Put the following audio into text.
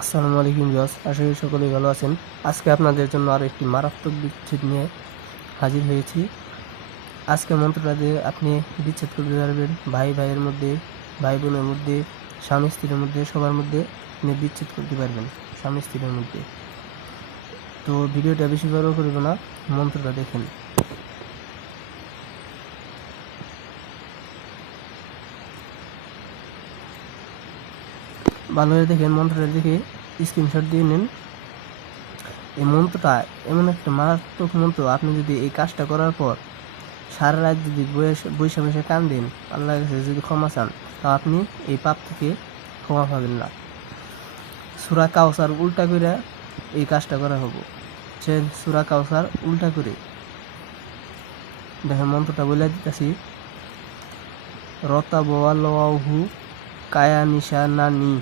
আসসালামু আলাইকুম ভিউয়ার্স, আশা করি সকলেই ভালো আছেন। আজকে আপনাদের জন্য আরও একটি মারাত্মক বিচ্ছেদ নিয়ে হাজির হয়েছি। আজকের মন্ত্রটা দিয়ে আপনি বিচ্ছেদ করতে পারবেন ভাই ভাইয়ের মধ্যে, ভাই বোনের মধ্যে, স্বামী স্ত্রীর মধ্যে, সবার মধ্যে আপনি বিচ্ছেদ করতে পারবেন, স্বামী স্ত্রীর মধ্যে। তো ভিডিওটা বেশি বড় করব না, মন্ত্রটা দেখেন। ভালোভাবে দেখেন, মন্ত্রটা দেখে স্ক্রিনশট দিয়ে নিন। এই মন্ত্রটা এমন একটা মারাত্মক মন্ত্র, আপনি যদি এই কাজটা করার পর সারা রাত যদি বসে বসে কান্দেন, আল্লাহর কাছে যদি ক্ষমা চান, তা আপনি এই পাপ থেকে ক্ষমা পাবেন না। সূরা কাউসার উল্টা করে এই কাজটা করা হবো। সূরা কাউসার উল্টা করে দেখেন, মন্ত্রটা বলে দিতেছি। রতা বোয়ালহু কায়া নিশা নানি